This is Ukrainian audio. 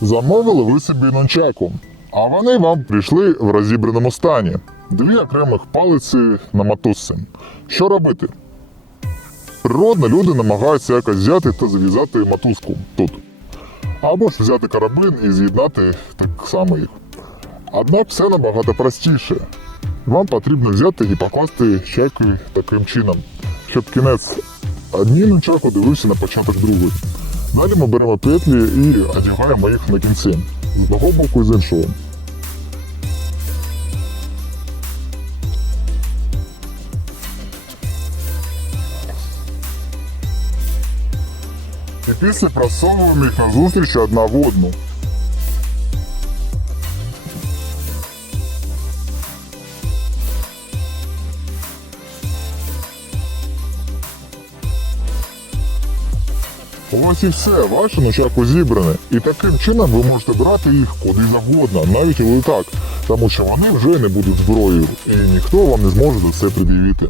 Замовили ви собі нончаку, а вони вам прийшли в розібраному стані. Дві окремих палиці на мотузці. Що робити? Природно, люди намагаються якось взяти та зав'язати мотузку тут. Або ж взяти карабин і з'єднати так само їх. Однак все набагато простіше. Вам потрібно взяти і покласти щеки таким чином, щоб кінець однієї нунчаку дивився на початок другої. Далі ми беремо петлі і одягаємо їх на кінці з одного боку і з іншого. І після просовуємо їх на зустріч одна в одну. Ось і все, ваше нучаку зібране. І таким чином ви можете брати їх куди завгодно, навіть у літак, тому що вони вже не будуть зброєю, і ніхто вам не зможе за це пред'явити.